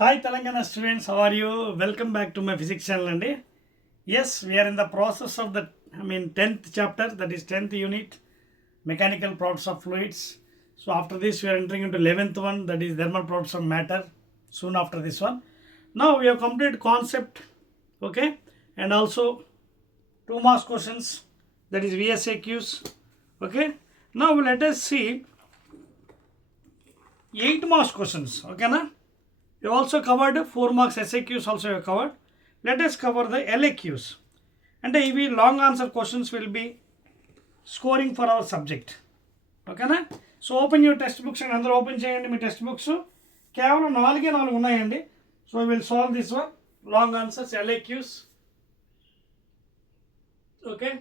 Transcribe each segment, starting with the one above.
Hi Telangana students, how are you? Welcome back to my physics channel. And yes, we are in the process of the 10th chapter, that is 10th unit, mechanical properties of fluids. So after this we are entering into 11th one, that is thermal properties of matter, soon after this one. Now we have completed concept, okay, and also 2 marks questions, that is VSAQs, okay. Now let us see 8 marks questions, okay na? We also covered 4 marks SAQs also we have covered. Let us cover the LAQs. And the long answer questions will be scoring for our subject. Okay na? So open your textbooks and అందరూ open చేయండి మీ text books. కేవలం 4 ఉన్నాయండి. So we will solve this one. Long answers LAQs. Okay.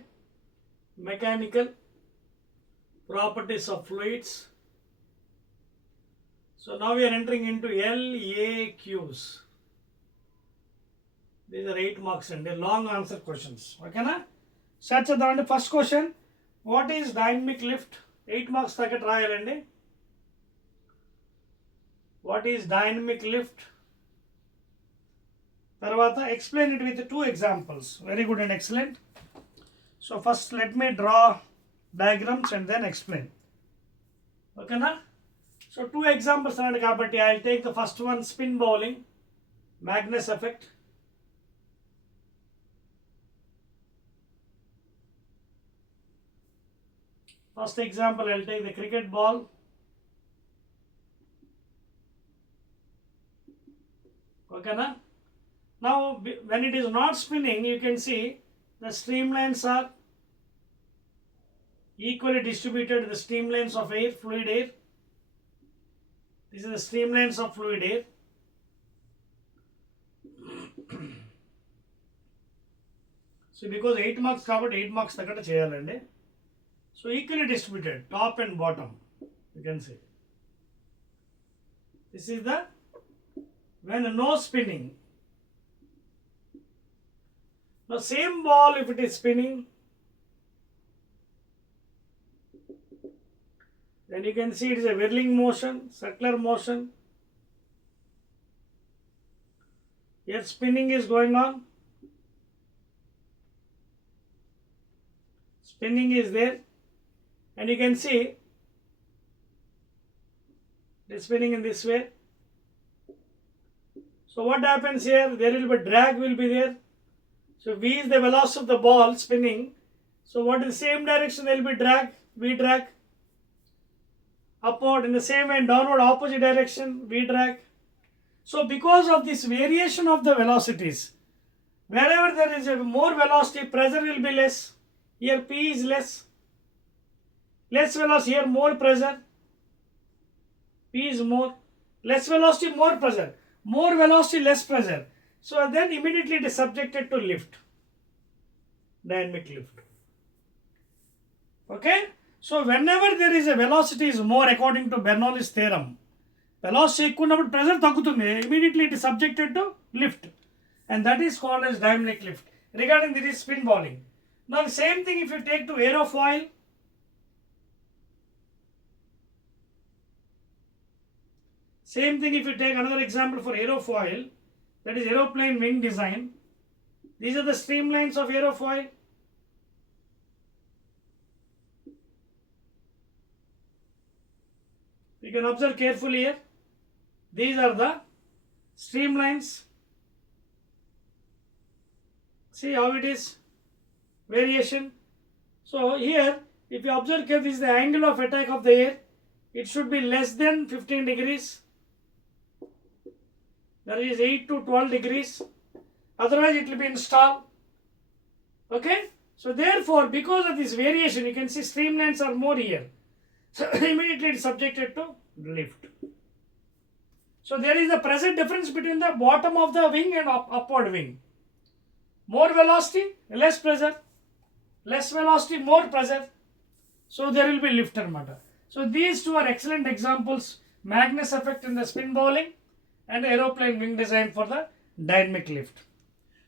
Mechanical properties of fluids. So now we are entering into LAQs. These are 8 marks and long answer questions. Okay na? Start the first question. What is dynamic lift? 8 marks target rayalandi. What is dynamic lift? Tarvata explain it with 2 examples. Very good and excellent. So first let me draw diagrams and then explain. Okay na? So 2 examples are kabatti. I'll take the first one, spin bowling, Magnus effect. First example, I'll take the cricket ball. Okay na? Now when it is not spinning, you can see the streamlines are equally distributed. The streamlines of air, fluid air. This is the streamlines of fluid air. So because 8 marks covered, 8 marks takata cheyalandi. So equally distributed, top and bottom, you can see. This is the when no spinning. Now same ball, if it is spinning, then you can see it is a whirling motion, circular motion. Here spinning is going on. Spinning is there. And you can see it is spinning in this way. So what happens here? There will be drag will be there. So V is the velocity of the ball spinning. So what is the same direction? There will be drag, V drag. Upward in the same and downward opposite direction, V drag. So because of this variation of the velocities, wherever there is a more velocity, pressure will be less. Here P is less. Less velocity, here more pressure. P is more. Less velocity, more pressure. More velocity, less pressure. So then immediately it is subjected to lift. Dynamic lift. Okay? So whenever there is a velocity is more according to Bernoulli's theorem, velocity ఎక్కువ pressure తగ్గుతుంది, immediately it is subjected to lift. And that is called as dynamic lift. Regarding this is spin bowling. Now the same thing if you take to aerofoil. Same thing if you take another example for aerofoil, that is aeroplane wing design. These are the streamlines of aerofoil. You can observe carefully here. These are the streamlines. See how it is? Variation. So here, if you observe carefully, this is the angle of attack of the air. It should be less than 15 degrees. That is 8 to 12 degrees. Otherwise, it will be in stall. Okay? So therefore, because of this variation, you can see streamlines are more here. So immediately it is subjected to lift. So there is a pressure difference between the bottom of the wing and upward wing. More velocity, less pressure. Less velocity, more pressure. So there will be lift matter. So these two are excellent examples. Magnus effect in the spin bowling and aeroplane wing design for the dynamic lift.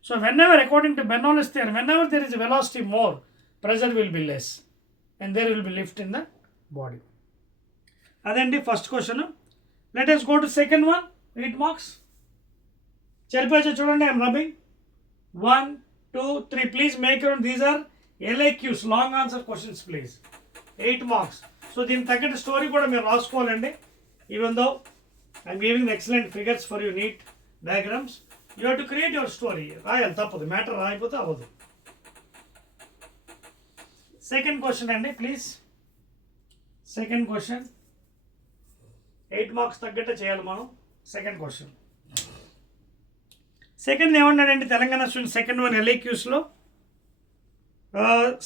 So whenever, according to Bernoulli's theorem, whenever there is a velocity more, pressure will be less. And there will be lift in the body. Adendi first question. Let us go to second one, 8 marks. Cherpacha చూడండి, I am rubbing. 1, 2, 3. Please make your own. These are LAQs, long answer questions, please. 8 marks. So దీని తగ్గట్టు story కూడా మీరు రాసుకోవాలండి. Even though I am giving the excellent figures for you, neat diagrams, you have to create your story. రాయాలి, తప్పదు. Matter రాయకపోతే అవ్వదు. Second question అండి, please. Second question 8 marks తగ్గట్టు చేయాలి మనం. Second question. సెకండ్ ఏమన్నాడండి తెలంగాణ స్టూడెంట్, సెకండ్ వన్ LAQsలో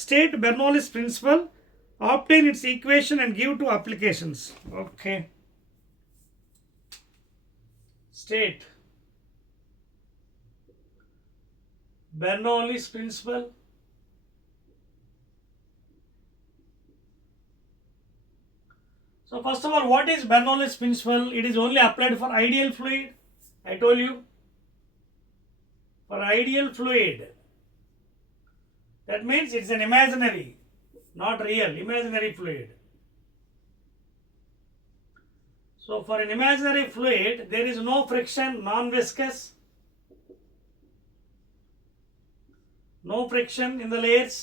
state Bernoulli's principle, obtain its equation and give two applications. Okay. State Bernoulli's principle, so first of all, what is Bernoulli's principle? It is only applied for ideal fluid. I told you, for ideal fluid. That means it's an imaginary, not real, imaginary fluid. So for an imaginary fluid, there is no friction, non-viscous, no friction in the layers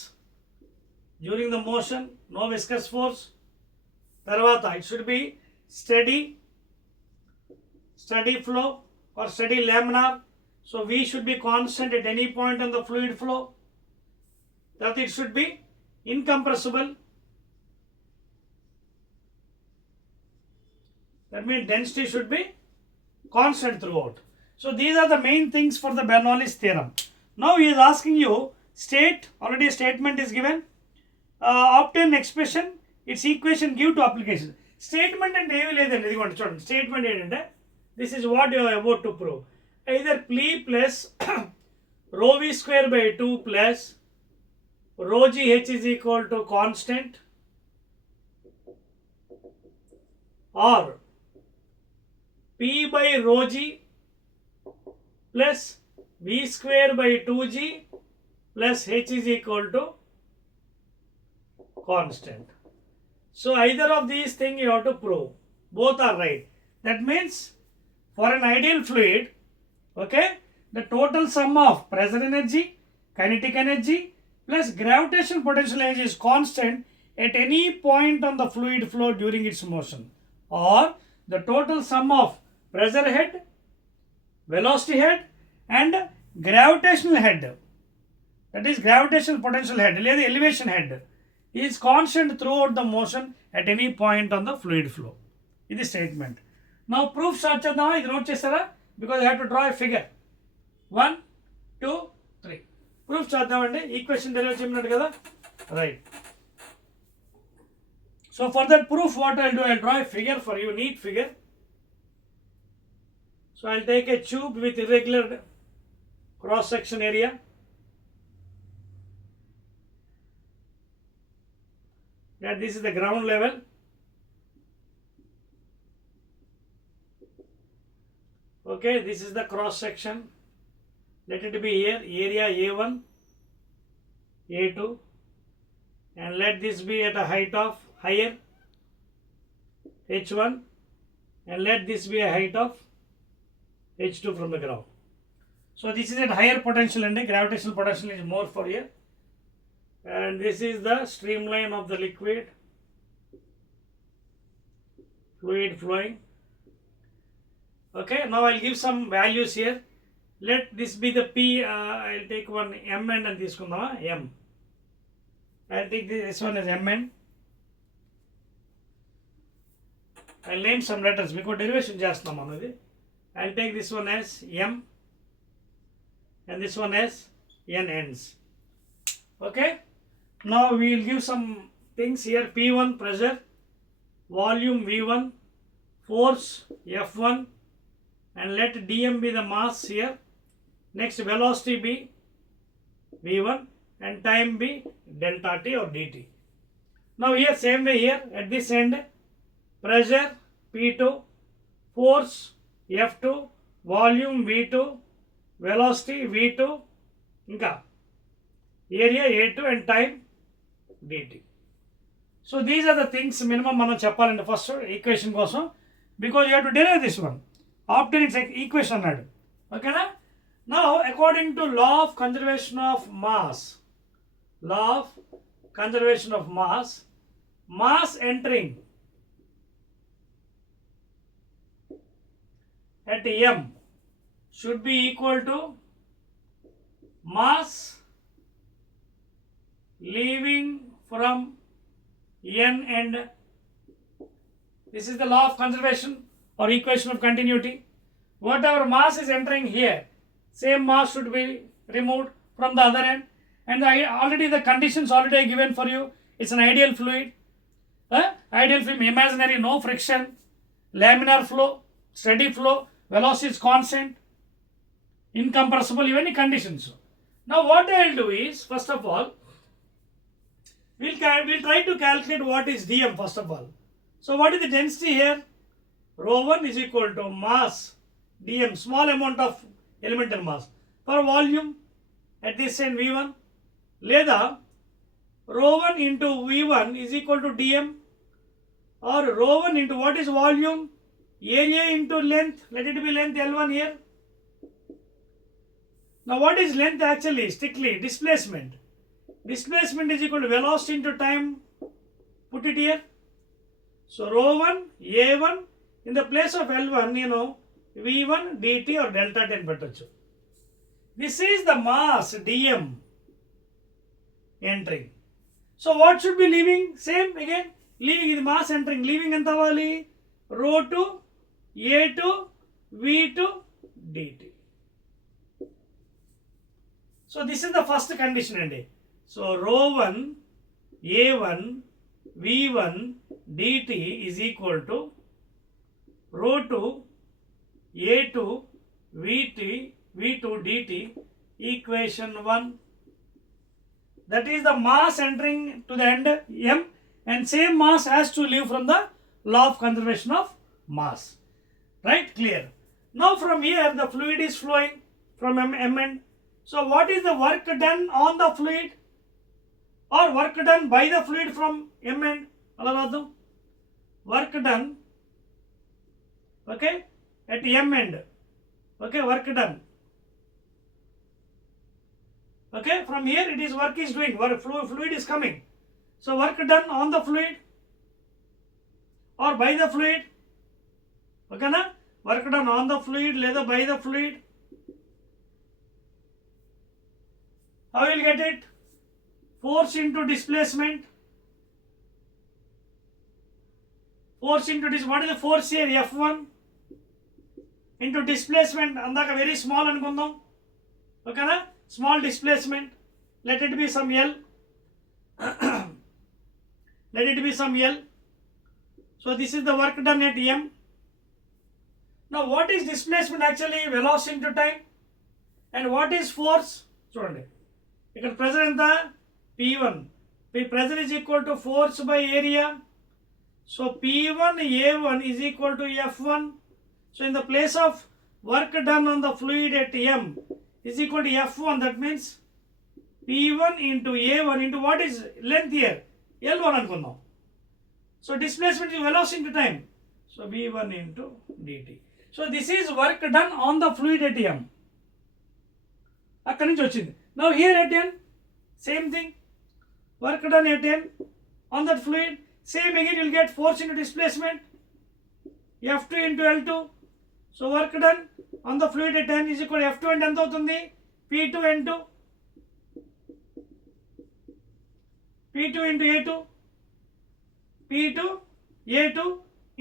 during the motion, no viscous force. Tarvata, it should be steady flow or steady laminar. So V should be constant at any point on the fluid flow. That it should be incompressible. That means density should be constant throughout. So these are the main things for the Bernoulli's theorem. Now he is asking you, state, already a statement is given, obtain expression, its equation, give to application. Statement and ఏమీ లేదండి, ఇది కూడా చూడండి. Statement ఏంటంటే, this is what you are about to prove. Either P plus rho V square by 2 plus rho G H is equal to constant, or P by rho G plus V square by 2G plus H is equal to constant. So either of these things you have to prove. Both are right. That means for an ideal fluid, okay, the total sum of pressure energy, kinetic energy plus gravitational potential energy is constant at any point on the fluid flow during its motion, or the total sum of pressure head, velocity head and gravitational head, that is gravitational potential head, లేదా elevation head, is constant throughout the motion at any point on the fluid flow. ఇది statement. Now proof start చేద్దామా? ఇది note చేస్తారా? Because I have to draw a figure. 1, 2, 3. Proof చేద్దామండి. Equation డెరివేట్ చేయమన్నాడు కదా, right. So for that proof, what I'll do, I'll draw a figure for you, neat figure. So I'll take a tube with irregular cross section area. That this is the ground level. Okay, this is the cross section. Let it be here, area A1, A2, and let this be at a height of higher H1, and let this be a height of H2 from the ground. So this is at higher potential and the gravitational potential is more for here, and this is the streamline of the liquid fluid flowing. Okay, now I'll give some values here. Let this be the P. I'll take one Mn and this one M. I'll take this one as Mn. I'll name some letters because derivation చేస్తున్నాం అనేది. I'll take this one as M and this one as N ends. Okay, now we will give some things here. P1 pressure, volume V1, force F1, and let dm be the mass here. Next velocity be V1 and time be delta t or dt. Now here same way here at this end, pressure P2, force F2, volume V2, velocity V2, ఇంకా area A2 and time dt. So these are the things minimum మనం చెప్పాలండి first equation కోసం, because you have to derive this one. Obtain its equation అన్నాడు, ఓకేనా. Now, according to law of conservation of mass, mass entering at m should be equal to mass leaving from n end. This is the law of conservation or equation of continuity. Whatever mass is entering here, same mass should be removed from the other end. And already the conditions already given for you. It's an ideal fluid. Ideal fluid, imaginary, no friction, laminar flow, steady flow, velocity is constant, incompressible, even conditions. Now what I will do is, first of all, we'll try to calculate what is dm first of all. So what is the density here? Rho 1 is equal to mass dm, small amount of elemental mass per volume at this end v1, లేదా rho 1 into v1 is equal to dm, or rho 1 into what is volume? Area into length, let it be length L1 here. Now what is length actually? Strictly displacement. Displacement is equal to velocity into time. Put it here. So rho 1, A1, in the place of L1, V1 dt or delta 10 పెట్టొచ్చు. This is the mass dm entering. So what should be leaving? Same again. Leaving the mass entering. Leaving ఎంత అవ్వాలి? Rho 2, A2, V2 dt. So this is the first condition అండి. So rho 1, A1, V1 dt is equal to rho 2, A2, V2 dt, equation 1. That is the mass entering to the end m, and same mass has to leave from the law of conservation of mass. Right? Clear. Now from here the fluid is flowing from m end. So what is the work done on the fluid or work done by the fluid from m end? Work done, okay, at m end. Okay, work done. Okay, from here it is work is doing, fluid is coming. So work done on the fluid or by the fluid. Okay na? Work done on the fluid లేదా by the fluid. How you will get it? Force into displacement. Force into this. What is the force here? F1 into displacement. Andaka very small అనుకుందాం. Okay na? Small displacement. Let it be some L. Let it be some L. So this is the work done at M. Now what is displacement actually? Velocity into time. And what is force? చూడండి ఇక్కడ pressure ఎంత? P1. Pressure is equal to force by area. So P1 A1 is equal to F1. So in the place of work done on the fluid at M is equal to F1. That means P1 into A1 into what is length here? L1 అనుకుందాం. So displacement is velocity into time. So V1 into dt. So this is work done on the fluid at M. అక్కడి నుంచి వచ్చింది. Now here at N, same thing. Work done at N on that fluid. Same again, you will get force into displacement. F2 into L2. So work done on the fluid at N is equal to F2 and ఎంత అవుతుంది? P2 N2. P2 into A2. P2 A2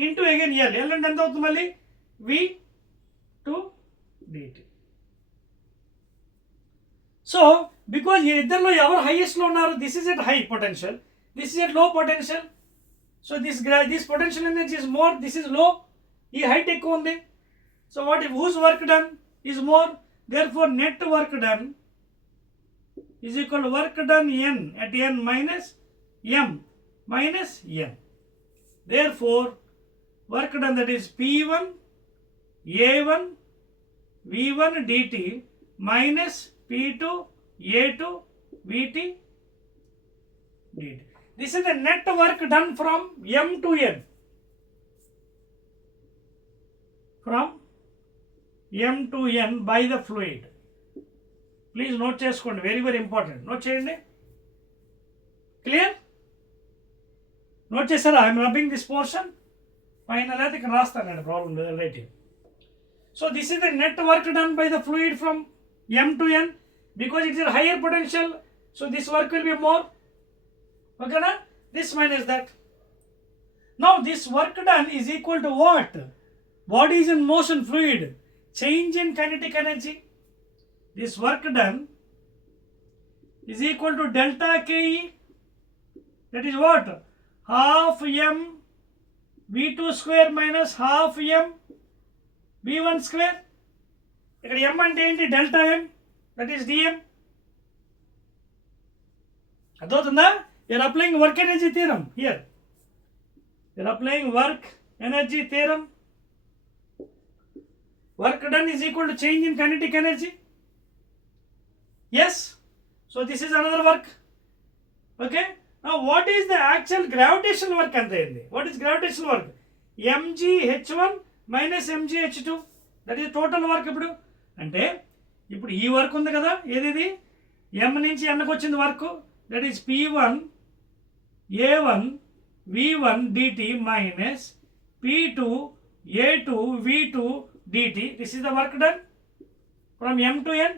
into again L. L అంటే ఎంత అవుతుంది మళ్ళీ? V2 dt. So because ఇద్దరిలో ఎవరు highest లో ఉన్నారు? This is at high potential. This is at low potential. So this potential energy is more. This is low. ఈ height ఎక్కువ ఉంది. So what if whose work done is more? Therefore net work done is equal to work done n at n minus m minus n. Therefore work done, that is P1 A1 V1 dt minus P2 A2 VT dt. This is the net work done from M to N. From M to N by the fluid. Please note చేసుకోండి, very very important. Note చేయండి. Clear? Note చేస్తారా? I'm rubbing this portion. Final అయితే ఇక్కడ రాస్తానండి, problem లేదు, right. So this is the net work done by the fluid from M to N because it is a higher potential. So this work will be more. Okay, na? This minus that. Now this work done is equal to what? Body is in motion, fluid. Change in kinetic energy. This work done is equal to delta Ke. That is what? Half M V2 square minus half M V1 square. ఇక్కడ M అంటే ఏంటి? Delta M. That is dm. అర్థమవుతుందా? you're applying work energy theorem here. you're applying work energy theorem. Work done is equal to change in kinetic energy. Yes. So this is another work. Okay. Now what is the actual gravitational work ante indi? What is gravitational work? mgh1 minus mgh2. That is total work. ఇప్పుడు ఈ work ఉంది కదా, ఏది m నుంచి nకి వచ్చింది work, that is p1 a1 v1 dt minus p2 a2 v2 dt. This is the work done from m to n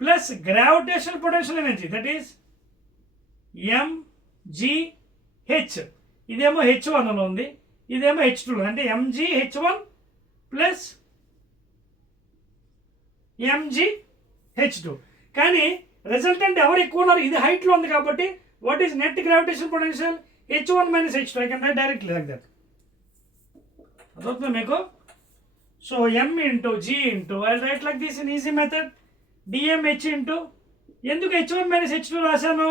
plus gravitational potential energy, that is mgh. ఇదేమో h1 లో ఉంది, ఇదేమో h2 లో, అంటే mgh1 plus mgh2. కానీ resultant ఎవరు ఎక్కువ ఉన్నారు? ఇది హైట్లో ఉంది కాబట్టి what is net gravitation potential? h1 minus h2. I can write directly like that. అర్థమవుతుందా మీకు? So m into g into, I right like this in easy method, dmh into, ఎందుకు h1 మైనస్ h2 రాశాను?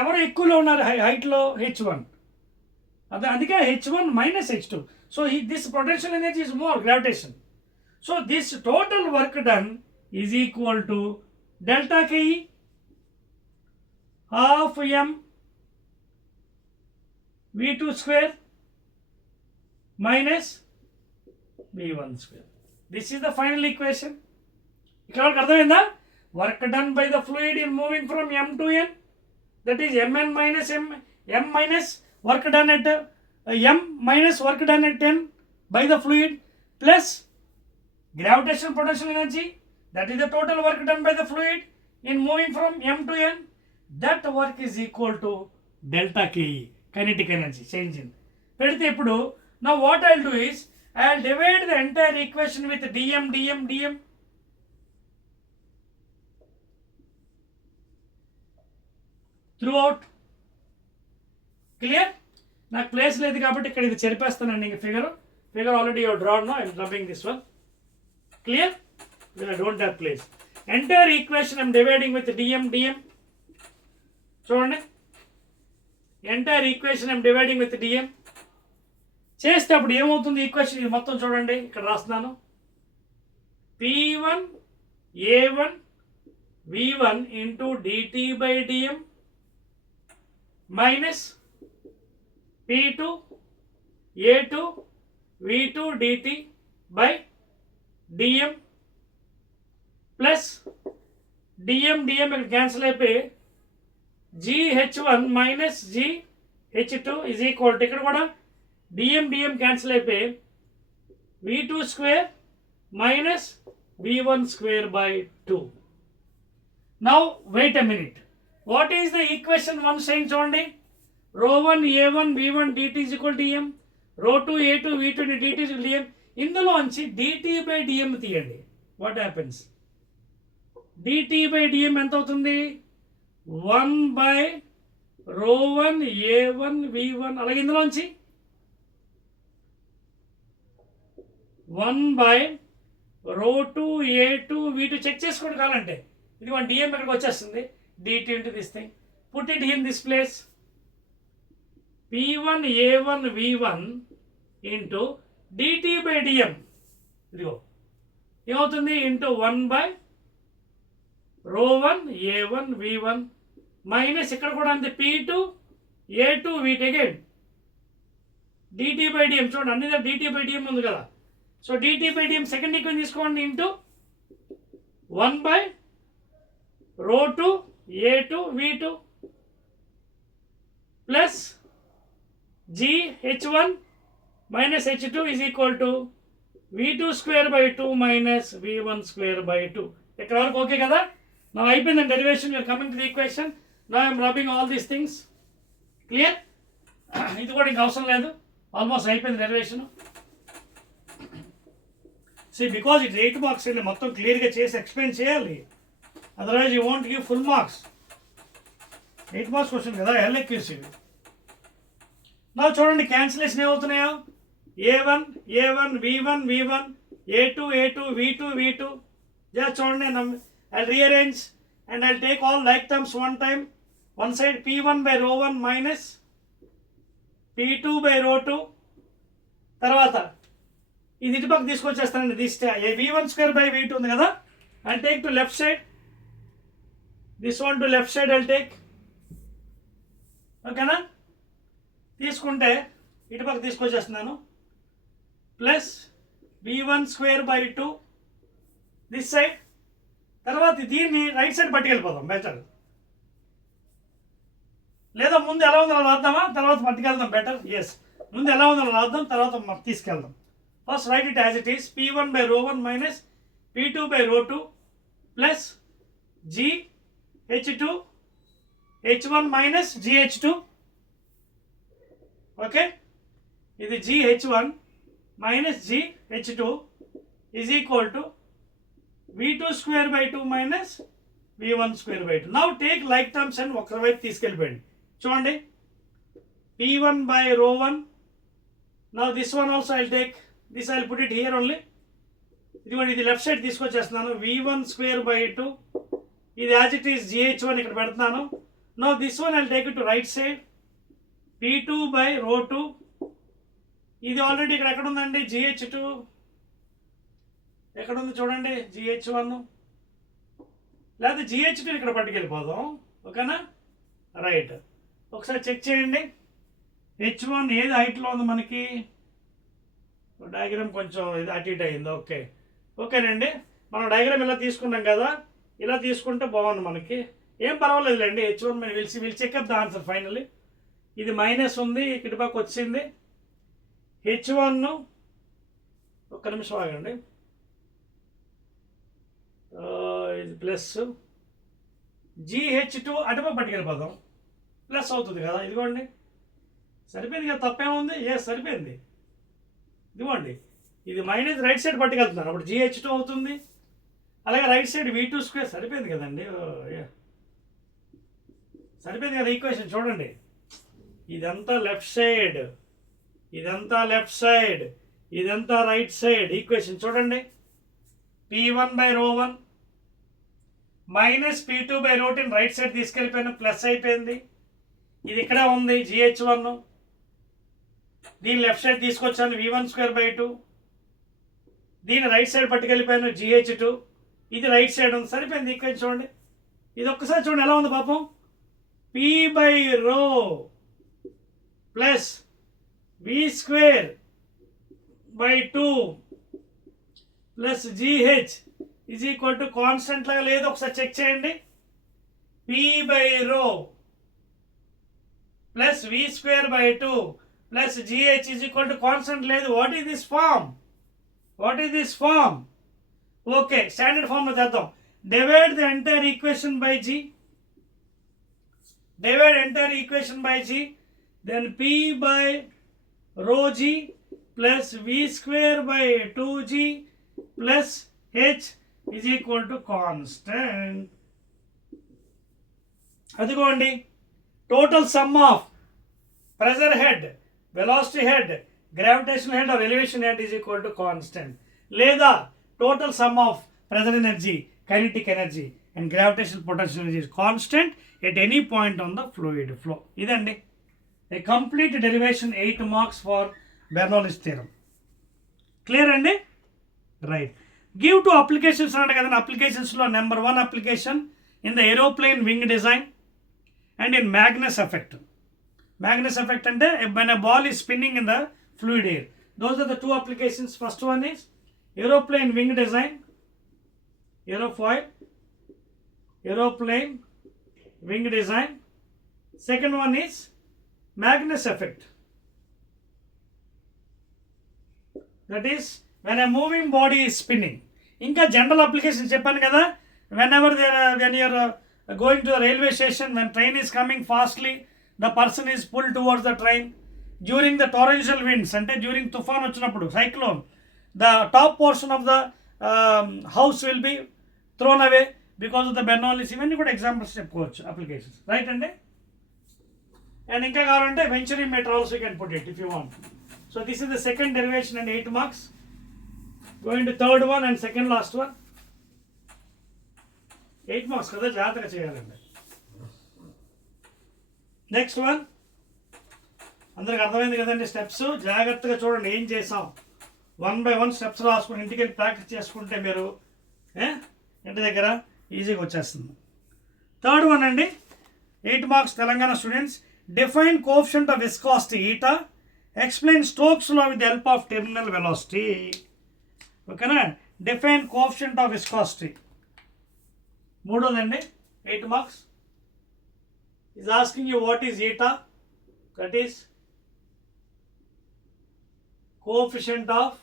ఎవరు ఎక్కువలో ఉన్నారు హైట్లో? h1. అందుకే h1 minus h2. So this potential energy is more gravitation. So this total work done is equal to delta Ke half m v2 square minus v1 square. This is the final equation. ఇక్కడ అర్థమైందా? Work done by the fluid in moving from m to n, that is mn minus m minus work done at m minus work done at n by the fluid plus gravitational potential energy, that is the total work done by the fluid in moving from m to n. That work is equal to delta Ke, kinetic energy change in. పెడితే ఇప్పుడు now what I'll do is I'll divide the entire equation with dm dm dm. throughout. Clear? నాకు place లేదు కాబట్టి ఇక్కడ ఇది చెరిపేస్తానండి. ఇంక figure already your drawn. No I'm rubbing this one. Clear? Then I don't have place. Entire equation I am dividing with dm dm. చూడండి, entire equation I am dividing with dm. చేస్తే అప్పుడు ఏమవుతుంది ఈక్వేషన్? ఇది మొత్తం చూడండి, ఇక్కడ రాస్తున్నాను. p1 a1 v1 into dt by dm minus p2 a2 v2 dt by dm plus dm dm cancel అయిపోయి gh1 minus gh2 is equal to, ఇక్కడ కూడా dm dm cancel అయిపోయి v2 square minus v1 square by 2. Now wait a minute. What is the equation 1 saying? చూడండి, ρ1 a1 v1 dt is equal to dm, ρ2 a2 v2 dt is equal to dm. ఇందులోంచి dt by dm తీయండి. What happens? dt by dm ఎంత అవుతుంది? 1 by ρ1 a1 v1. అలాగే ఇందులోంచి 1 by ρ2 a2 v2. Check చేసుకోండి కావాలంటే. ఇది 1 dm ఇక్కడికి వచ్చేస్తుంది. dt into this thing. Put it in this place. p1 a1 v1 into dt by dm. ఇదిగో ఏమవుతుంది? Into 1 by ρ1 a1 v1 minus ఇక్కడ కూడా అంతే p2 a2 v2 again dt by dm. చూడండి, అన్ని dt by dm ఉంది కదా. So dt by dm second equation తీసుకోండి into 1 by rho 2 A2 V2 plus G H1 minus H2 is equal to V2 square by 2 minus V1 square by 2. ఇక్కడ వరకు okay కదా? నా అయిపోయింది derivation. You're coming to the equation. నా I'm rubbing all these things. Clear? ఇది కూడా ఇంక అవసరం లేదు, ఆల్మోస్ట్ అయిపోయింది డెరివేషన్. బికాజ్ ఇట్ 8 మార్క్స్ అండి, మొత్తం క్లియర్గా చేసి ఎక్స్ప్లెయిన్ చేయాలి, otherwise you want give full marks. 8 marks question కదా, LAQs ఇవి. నా చూడండి cancellation ఏమవుతున్నాయో, A1 A1 V1 V1 A2 A2 V2 V2. just చూడండి, I'll rearrange and I'll take all like terms one time. One side P1 by rho 1 minus P2 by rho 2. తర్వాత ఇది ఇటు పక్క తీసుకొచ్చేస్తానండి. This V1 square by V2 ఉంది కదా, I'll take to left side. This one to left side I'll take. ఓకేనా? తీసుకుంటే ఇటు పక్క తీసుకొచ్చేస్తున్నాను. Plus V1 square by 2 this side. తర్వాత దీన్ని రైట్ సైడ్ పట్టుకెళ్ళిపోదాం బెటర్, లేదా ముందు ఎలా ఉందో రాద్దామా, తర్వాత పట్టుకెళ్దాం బెటర్. ఎస్, ముందు ఎలా ఉందో రాద్దాం, తర్వాత తీసుకెళ్దాం. First right it as it is. P1 by rho 1 minus P2 by rho 2 plus G H2 H1 minus GH2. Okay, ఇది GH1 minus GH2 is equal to V2 square by 2 minus V1 square by 2. Now take like terms and ఒక వైపు తీసుకెళ్ళిపోయింది. చూడండి, P1 by rho 1. Now this one also I'll take this, I'll put it here only. ఇదిగోండి, ఇది left side తీసుకొచ్చేస్తున్నాను. V1 square by 2, ఇది as it is GH1 ఇక్కడ పెడుతున్నాను. Now this one I'll take it to right side. P2 by rho 2, ఇది already ఇక్కడ ఎక్కడ ఉందండి, GH2 ఎక్కడ ఉంది చూడండి, GH1 లేదా GH2 ఇక్కడ పట్టుకెళ్ళిపోదాం. ఓకేనా? రైట్, ఒకసారి చెక్ చేయండి. H1 ఏది హైట్లో ఉంది మనకి, డయాగ్రామ్ కొంచెం ఇది అటు ఇటు అయింది. ఓకే, ఓకేనండి, మనం డయాగ్రామ్ ఇలా తీసుకున్నాం కదా, ఇలా తీసుకుంటే బాగుంది మనకి, ఏం పర్వాలేదులేండి. H1 will checkup the answer finally. ఇది మైనస్ ఉంది, ఇటు పక్క వచ్చింది. H1 ఒక్క నిమిషం ఆగండి, ఇది ప్లస్ GH2 అటుపక్క పట్టుకెళ్ళిపోదాం, ప్లస్ అవుతుంది కదా. ఇదిగోండి, సరిపోయింది కదా, తప్పేముంది. సరిపోయింది. ఇదిగోండి, ఇది మైనస్ రైట్ సైడ్ పట్టుకెళ్తున్నాను, అప్పుడు GH2 అవుతుంది. అలాగే రైట్ సైడ్ V2 స్క్వేర్, సరిపోయింది కదండి. సరిపోయింది కదా ఈక్వేషన్. చూడండి, ఇదంతా లెఫ్ట్ సైడ్, ఇదంతా లెఫ్ట్ సైడ్, ఇదంతా రైట్ సైడ్. ఈక్వేషన్ చూడండి, P1 by rho 1 minus P2 by rho 2 right side తీసుకెళ్ళిపోయాను, ప్లస్ అయిపోయింది. ఇది ఇక్కడ ఉంది GH1, దీన్ని లెఫ్ట్ సైడ్ తీసుకొచ్చాను V1 square by 2, దీన్ని రైట్ సైడ్ పట్టుకెళ్ళిపోయాను GH2, ఇది రైట్ సైడ్ ఉంది. సరిపోయింది ఈక్వేషన్. చూడండి, ఇది ఒక్కసారి చూడండి ఎలా ఉంది పాపం. P by rho plus V square by 2 plus GH is equal to constant లాగా లేదు, ఒకసారి చెక్ చేయండి. P by rho plus V square by 2 plus GH is equal to constant లేదు. What is this form? What is this form? Okay, standard ఫార్మ్లో చేద్దాం. Divide the entire equation by G. Divide entire equation by G, then P by rho G plus V square by 2G plus H is equal to constant. అదిగోండి, total sum of pressure head, velocity head, gravitation head or elevation head is equal to constant. లేదా total sum of pressure energy, kinetic energy and gravitation potential energy is constant at any point on the fluid flow. ఇదండి a complete derivation, 8 marks for Bernoulli's theorem. Clear అండి? Right. Give two applications అన్నాడు కదండి. అప్లికేషన్స్లో number 1 application in the aeroplane wing design and in Magnus effect. Magnus effect అంటే when a ball is spinning in the fluid air. Those are the 2 applications. First one is aeroplane wing design, aerofoil, aeroplane wing design. Second one is Magnus effect. That is when a moving body is spinning. Inka general application cheppanu kada, whenever when you are going to the railway station, when train is coming fastly, the person is pulled towards the train. During the torrential winds, ante during tufan vachinappudu, cyclone, the top portion of the house will be thrown away because of the Bernoullis. Even you could examples cheppochu applications, right? And inka kavalante Venturi meter also you can put it if you want. So this is the second derivation and 8 marks. Going to third one and second last one. 8 marks kada, జాగ్రత్తగా చేయాలండి. Next one అందరికి అర్థమైంది కదండి. Steps జాగ్రత్తగా చూడండి ఏం చేసాం. 1 by 1 steps రాసుకుని ఇంటికి వెళ్ళి ప్రాక్టీస్ చేసుకుంటే మీరు ఇంటి దగ్గర ఈజీగా వచ్చేస్తుంది. థర్డ్ వన్ అండి, 8 marks Telangana students. Define coefficient of viscosity eta, explain Stokes law with the help of terminal velocity. ఓకేనా, డిఫైన్ కోఎఫిషియంట్ ఆఫ్ విస్కాసిటీ. మూడోదండి 8 మార్క్స్. Is asking you what is eta, that is coefficient of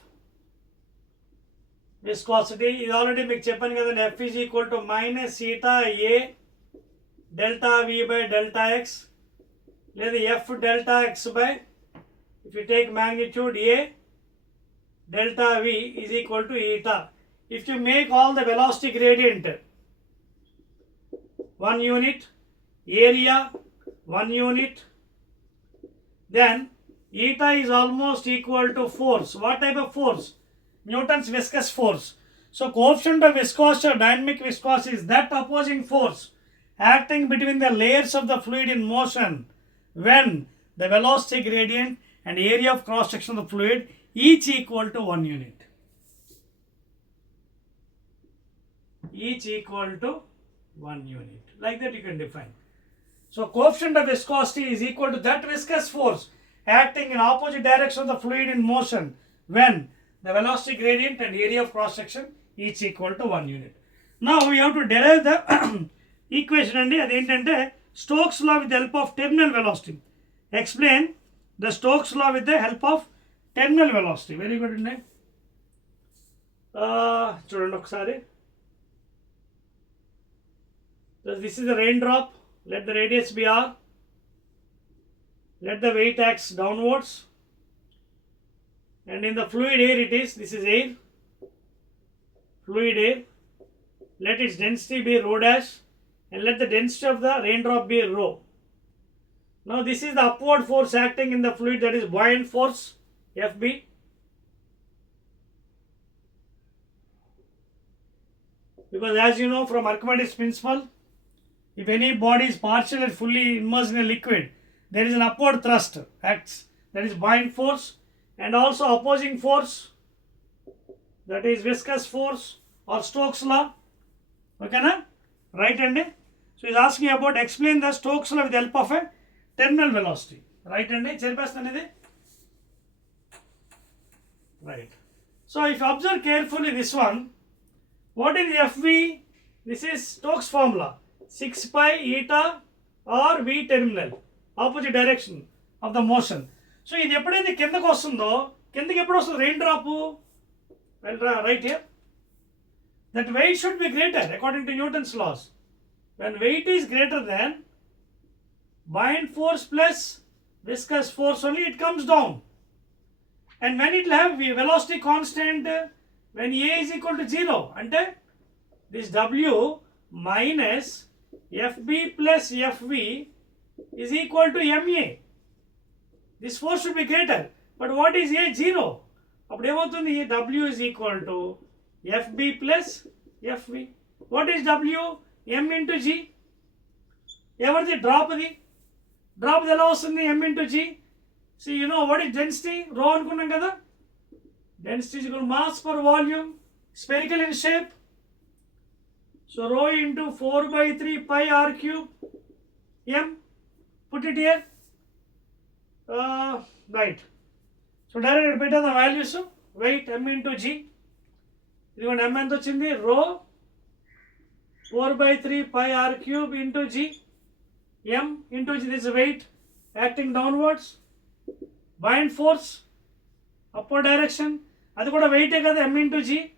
viscosity. ఇది already మీకు చెప్పాను కదండి, F is equal to minus eta A delta V by delta X, లేదా F delta X by, if you take magnitude A delta V is equal to eta. If you make all the velocity gradient 1 unit, area 1 unit, then eta is almost equal to force. What type of force? Newton's viscous force. So coefficient of viscosity or dynamic viscosity is that opposing force acting between the layers of the fluid in motion when the velocity gradient and area of cross section of the fluid each equal to 1 unit. Each equal to 1 unit. Like that you can define. So coefficient of viscosity is equal to that viscous force acting in opposite direction of the fluid in motion when the velocity gradient and area of cross section each equal to 1 unit. Now we have to derive the equation andi, adentante Stokes law with the help of terminal velocity. Explain the Stokes law with the help of terminal velocity. Very good, isn't it? చూడండి ఒకసారి. This is the raindrop. Let the radius be r. Let the weight acts downwards. And in the fluid air it is, this is air. Fluid air. Let its density be rho dash. And let the density of the raindrop be rho. Now this is the upward force acting in the fluid, that is buoyant force, Fb. Because as you know from Archimedes' principle, if any body is partially or fully immersed in a liquid, there is an upward thrust acts, that is buoyant force, and also opposing force, that is viscous force or Stokes law. Okay na? Right hand. So he is asking about explain the Stokes law with the help of a terminal velocity. Right hand. Cheripastanidi. Right. So if you observe carefully this one, what is Fv? This is Stokes formula. 6 pi eta or V terminal, opposite direction of the motion. So ఇది ఎప్పుడైతే కిందకు వస్తుందో, కిందకి ఎప్పుడు వస్తుంది rain drop, right here, that weight should be greater according to Newton's laws. When weight is greater than buoyant force plus viscous force only, it comes down. And when it will have velocity constant, when A is equal to 0, ante this W minus Fb plus Fv is equal to Ma. This force should be greater. But what is A? 0. అప్పుడు ఏమవుతుంది? W is equal to Fb plus Fv. What is W? M into G. ఎవరిది? డ్రాప్ది. డ్రాప్ది ఎలా వస్తుంది? M into G. So you know what is density? Rho అనుకున్నాం కదా. Density is equal to mass per volume, spherical in shape. So rho into 4 by 3 pi r cube M. Put it here. Right. So direct better the values. Weight M into G. ఇది M ఎంత వచ్చింది? Rho 4 by 3 pi r cube into g. M into g, this is weight acting downwards. Bind force, upward direction. That's what weight is m into g.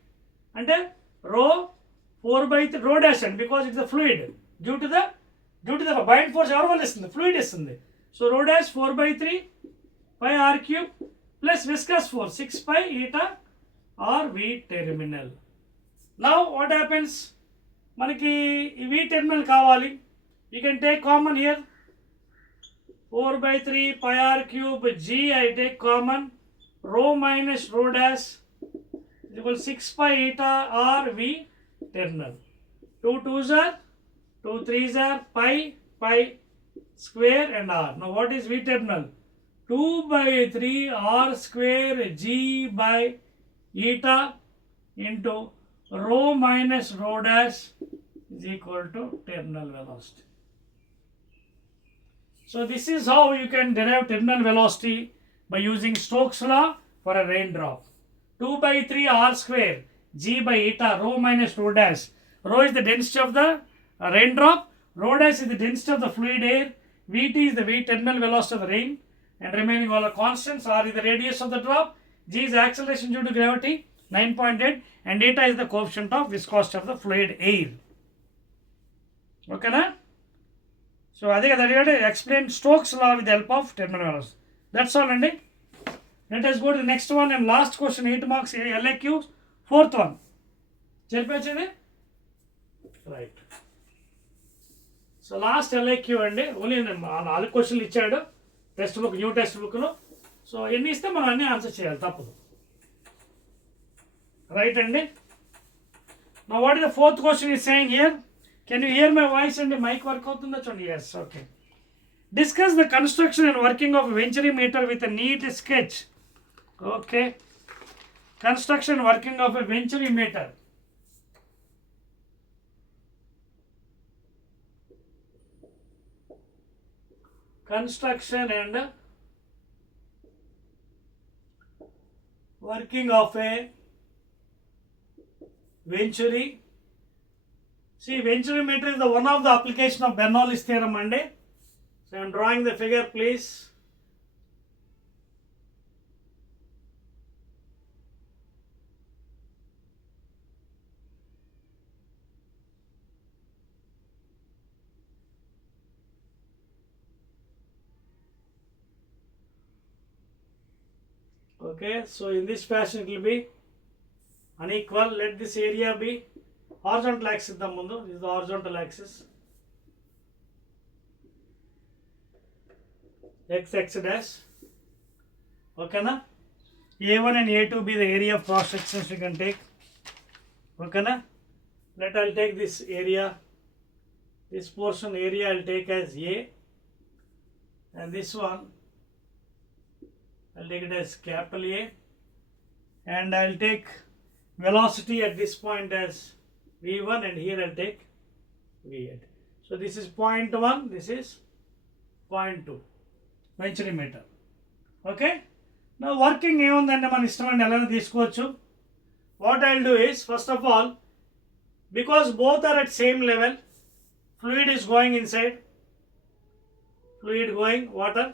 And rho 4 by 3 rho dash n, because it's a fluid. Due to the bind force, fluid is. So rho dash 4 by 3 pi r cube plus viscous force 6 pi eta r v terminal. Now what happens? Manaki v terminal kavali. You can take common here. 4 by 3 pi r cube g, I take common. Rho minus rho dash is equal 6 pi eta r v terminal. 2 2s are 2 3s are pi square and r. Now what is v terminal? 2 by 3 r square g by eta into rho minus rho dash is equal to terminal velocity. So this is how you can derive terminal velocity by using Stokes' law for a raindrop. 2 by 3 r square g by eta rho minus rho dash. Rho is the density of the raindrop, rho dash is the density of the fluid air, Vt is the terminal velocity of the rain, and remaining all are constants. R is the radius of the drop, g is the acceleration due to gravity 9.8, and eta is the coefficient of viscosity of the fluid air. Okay na? So I think that explain Stokes' law with the help of terminal velocity. That's all, Andy. Let us go to the next one and last question, 8 marks LAQs, fourth one. Right. So last LAQ and only 4 questions ichadu test book, new test book lo. So enni iste మనం అన్ని answer చేయాలి తప్పదు. Right, Andy. Now what is the fourth question is saying here? Can you hear my voice and the mic work అవుతుందా చూడండి? Yes, okay. Discuss the construction and working of a venturi meter with a neat sketch. Okay. Construction and working of a venturi meter. Construction and working of a venturi. See, venturi meter is the one of the application of Bernoulli's theorem, Monday. So I am drawing the figure, please. Okay, so in this fashion it will be unequal. Let this area be horizontal axis. This is the horizontal axis. X dash. Okay na? A1 and A2 be the area of cross sections we can take. Okay na? I'll take this area. This portion area I'll take as A, and this one I'll take it as capital A, and I'll take velocity at this point as V1, and here I'll take V8. So this is 0.1, this is 0.2 venturi meter. Okay. Now working ఏముందంటే మన ఇష్టమైన ఎలా తీసుకోవచ్చు. What I'll do is, first of all, because both are at same level, fluid is going inside, fluid going water,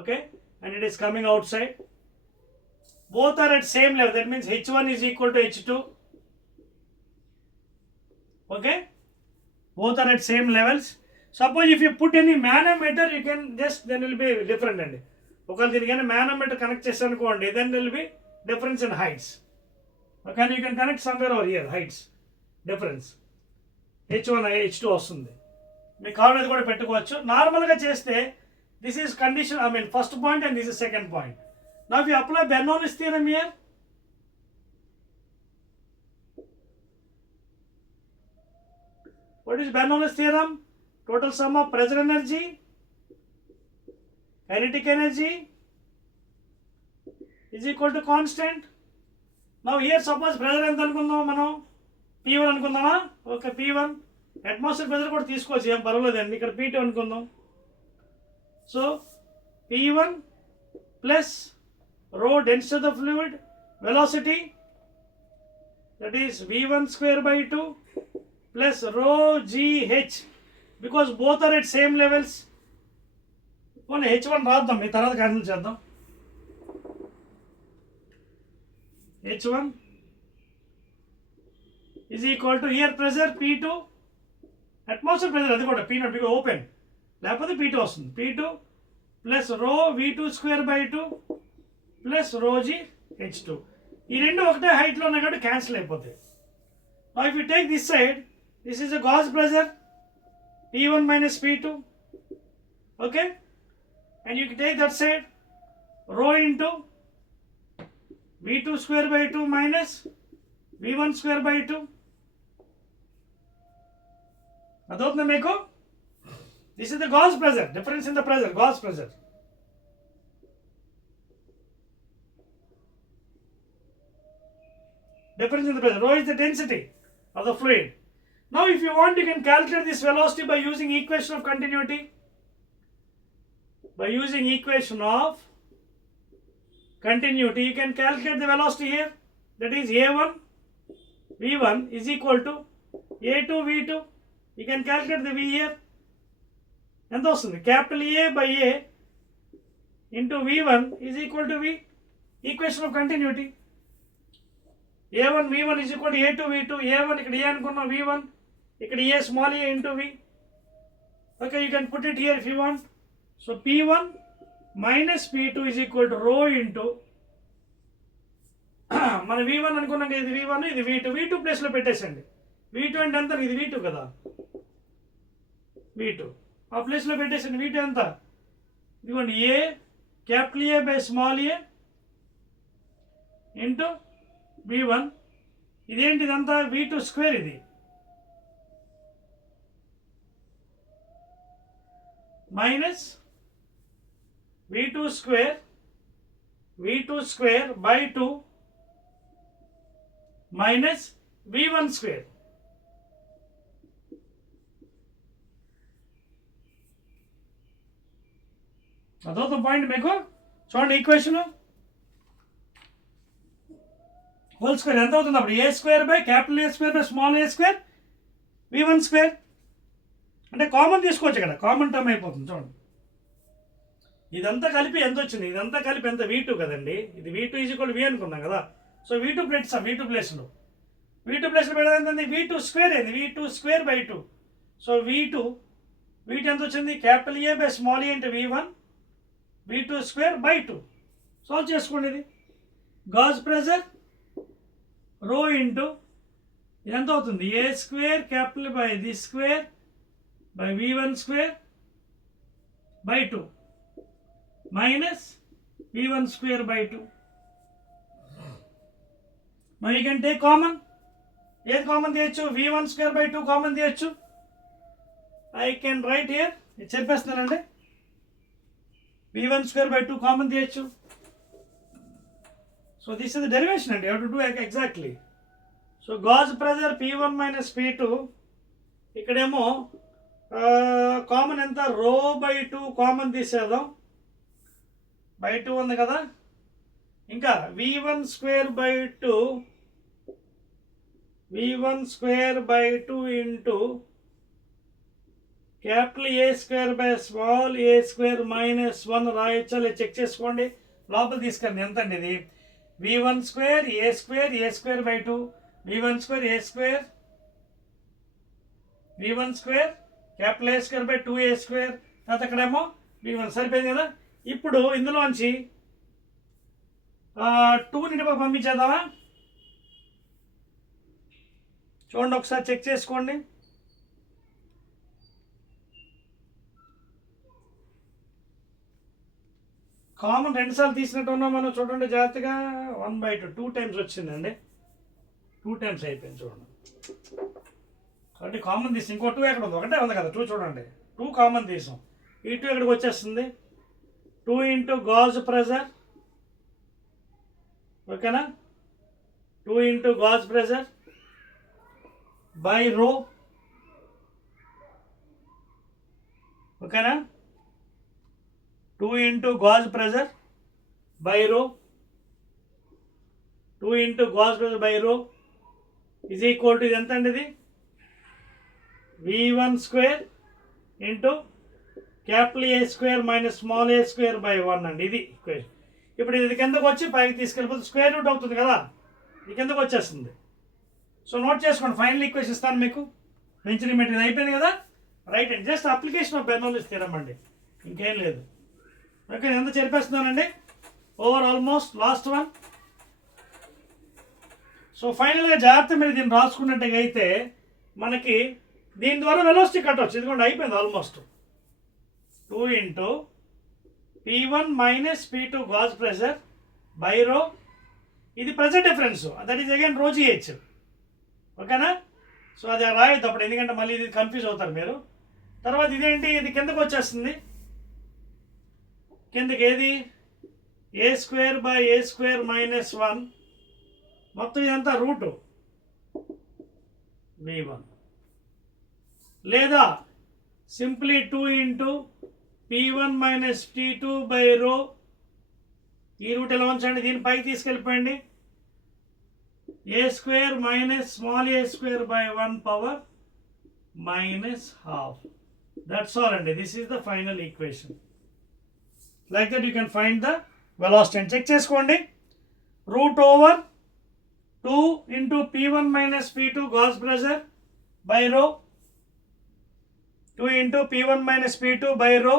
okay, and it is coming outside. Both are at same level, that means H1 is equal to H2. Okay, both are at same levels. Suppose if you put any manometer, you can just, then it will be different. And ఒకవేళ దీనికైనా manometer connect చేస్తాను అనుకోండి, then there will be difference in heights. Okay, and you can connect somewhere over here, heights difference. H1 H2 వస్తుంది, మీకు కావాలనేది కూడా పెట్టుకోవచ్చు. నార్మల్గా చేస్తే this is condition, I mean first point, and this is second point. Now if you apply Bernoulli's theorem here, what is Bernoulli's theorem? Total sum of pressure energy, kinetic energy is equal to constant. Now here suppose pressure ఎంత అనుకుందాం మనం, P1 అనుకుందామా? Okay, P1 atmosphere pressure కూడా తీసుకోవచ్చు, ఏం పర్వాలేదండి. ఇక్కడ P2 అనుకుందాం. So P1 plus rho density of the fluid, velocity, that is V1 square by 2 plus rho GH, because both are at same levels. పోనీ H1 రాద్దాం, మీ తర్వాత క్యాన్సిల్ చేద్దాం. H1 is equal to here pressure P2, atmosphere pressure అది కూడా P0 because open, లేకపోతే P2 వస్తుంది. P2 plus rho V2 square by 2 plus rho G H2. ఈ రెండు ఒకటే హైట్లో ఉన్నాయి కాబట్టి క్యాన్సిల్ అయిపోతాయి. Now if you take this side, this is a gauge pressure P1 minus P2, okay, and you can take that side rho into V2 square by 2 minus V1 square by 2. అదవుతుందా మీకు? This is the gauge pressure, difference in the pressure, gauge pressure. Difference in the pressure. Rho is the density of the fluid. Now if you want, you can calculate this velocity by using equation of continuity. By using equation of continuity, you can calculate the velocity here. That is A1 V1 is equal to A2 V2. You can calculate the V here. ఎంత వస్తుంది? Capital A by A into V1 is equal to V. Equation of continuity. A1 V1 is equal to A2 V2. A1 ఇక్కడ A అనుకున్నాం, V1 ఇక్కడ A small a into V. Okay, you can put it here if you want. So P1 minus P2 is equal to rho into మన V1 అనుకున్నాం కదా, ఇది V1 ఇది V2. V2 ప్లేస్లో పెట్టేసండి. V2 అంటే ఎంత? ఇది V2 కదా, V2 ఆ ప్లేస్లో పెట్టేసండి. V2 ఎంత? ఇదిగోండి A capital A by small a into V1. ఇదేంటి ఇదంతా? V2 స్క్వేర్, ఇది minus V2 square by 2 minus V1 square. అదొక పాయింట్ మీకు. చూడండి ఈక్వేషన్ హోల్ స్క్వేర్ ఎంత అవుతుంది అప్పుడు? A square by capital A square by small a square V1 square. అంటే కామన్ తీసుకోవచ్చు ఇక్కడ, కామన్ టర్మ్ అయిపోతుంది. చూడండి ఇదంతా కలిపి ఎంత వచ్చింది? ఇదంతా కలిపి ఎంత? V2 కదండి, ఇది V2 ఈజ్ ఈక్వల్ V అనుకున్నాం కదా. సో V2 ప్లేట్స్, V2 ప్లేస్లో పెడితే ఎంత? V2 స్క్వేర్ అయింది, V2 square by 2. So V2 ఎంత వచ్చింది? Capital A by small A into V1 V2 square by 2. Solve చేసుకోండి. ఇది గాజ్ ప్రెజర్ రో ఇంటూ ఇది ఎంత అవుతుంది? A square capital by the square by V1 square by 2 minus V1 square by 2. Now you can take common. ఏది common తీయచ్చు? V1 square by 2 common తీయచ్చు. I can write here, ఇది చెప్పేస్తున్నానండి. V1 square by 2 common తీయచ్చు. So this is the derivation and you have to do exactly. So gauge pressure P1 minus P2, ఇక్కడేమో common ఎంత? రో by 2 common తీసేద్దాం, by 2 ఉంది కదా. ఇంకా V1 square by 2 into capital A square by small a square minus 1 రాయొచ్చా లేదు check చేసుకోండి. లోపల తీసుకెళ్ళండి. ఎంత అండి ఇది? V1 square A square by 2 V1 square A square V1 square capital A square by 2A square. తర్వాత అక్కడేమో V1 సరిపోయింది కదా. ఇప్పుడు ఇందులోంచి 2ని పంపించేద్దామా? చూడండి ఒకసారి చెక్ చేసుకోండి. కామన్ 2 సార్లు తీసినట్టు ఉన్నాం మనం. చూడండి జాగ్రత్తగా. 1/2 2 టైమ్స్ వచ్చిందండి, 2 టైమ్స్ అయిపోయింది. చూడండి కాబట్టి కామన్ తీసి ఇంకో 2 ఎక్కడ ఉంది? ఒకటే ఉంది కదా 2. చూడండి 2 కామన్ తీసాం. ఈ 2 ఎక్కడికి వచ్చేస్తుంది? 2 ఇంటూ గాజ్ ప్రెజర్, ఓకేనా? 2 into gauge pressure by rho, ఓకేనా? 2 into gauge pressure by rho, 2 into gauge pressure by rho is equal to ఇది ఎంత అండి? ఇది V1 square into capital A square minus small a square by 1 అండి. ఇది equation. ఇప్పుడు ఇది కిందకు వచ్చి పైకి తీసుకెళ్ళిపోతే స్క్వేర్ రూట్ అవుతుంది కదా, ఇది కిందకు వచ్చేస్తుంది. సో నోట్ చేసుకోండి, ఫైనల్ ఈక్వేషన్ ఇస్తాను మీకు. వెంచరీ మెటీరియల్ అయిపోయింది కదా, రైట్ అండి. Just application of Bernoulli's theorem అండి, ఇంకేం లేదు. ఓకే, ఎంత చెప్పేస్తున్నానండి, over almost last one. So ఫైనల్గా జాగ్రత్త మీరు దీన్ని రాసుకున్నట్టుగా అయితే మనకి దీని ద్వారా వెలాసిటీ కట్టవచ్చు. ఇదిగోండి అయిపోయింది almost. 2 into P1 minus P2 gauge pressure by rho. ఇది pressure difference, that is again రో GH. ఓకేనా? సో అది రాయొద్దు అప్పుడు, ఎందుకంటే మళ్ళీ ఇది కన్ఫ్యూజ్ అవుతారు మీరు. తర్వాత ఇదేంటి, ఇది కిందకు వచ్చేస్తుంది. కిందకి ఏది A square by A square minus 1, మొత్తం ఇదంతా రూటు V1. లేదా simply 2 into P1 minus P2 by rho. ఈ రూట్ ఎలా ఉంచండి, దీని పైకి తీసుకెళ్ళిపోయండి. A square minus small A square by 1 power minus half. That's all అండి. This is the final equation. Like that you can find the velocity. And చెక్ చేసుకోండి. Root over 2 into P1 minus P2 gauge pressure by rho. 2 into P1 minus P2 by rho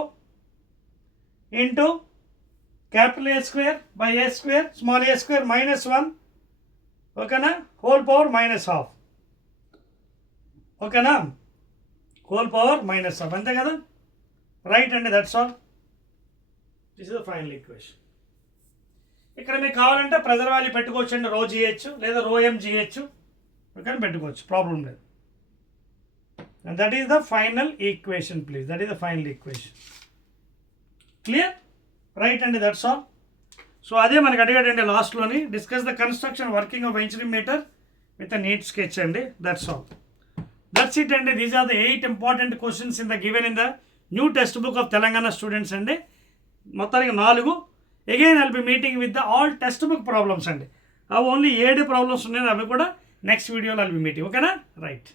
into capital A square by A square small a square minus 1. ఓకేనా? Whole power minus half. ఓకేనా? Whole power minus half, అంతే కదా, right అండి. That's all. This is the final equation. ఇక్కడ మీకు కావాలంటే pressure value పెట్టుకోవచ్చు అండి, రో GH లేదా రో MGH. ఓకేనా, పెట్టుకోవచ్చు, ప్రాబ్లం లేదు. And that is the final equation, please. That is the final equation. Clear? Right, and that's all. So అదే మనకి అడిగాడండి లాస్ట్లోని, discuss the construction working of venturi meter with a neat sketch అండి. That's all. That's it అండి. These are the 8 important questions in the given in the new text book of Telangana students అండి. మొత్తానికి 4. Again I'll be meeting with the all text book problems అండి. అవి only 7 problems ఉన్నాయి, అవి కూడా next వీడియోలో I'll be meeting. ఓకేనా, right.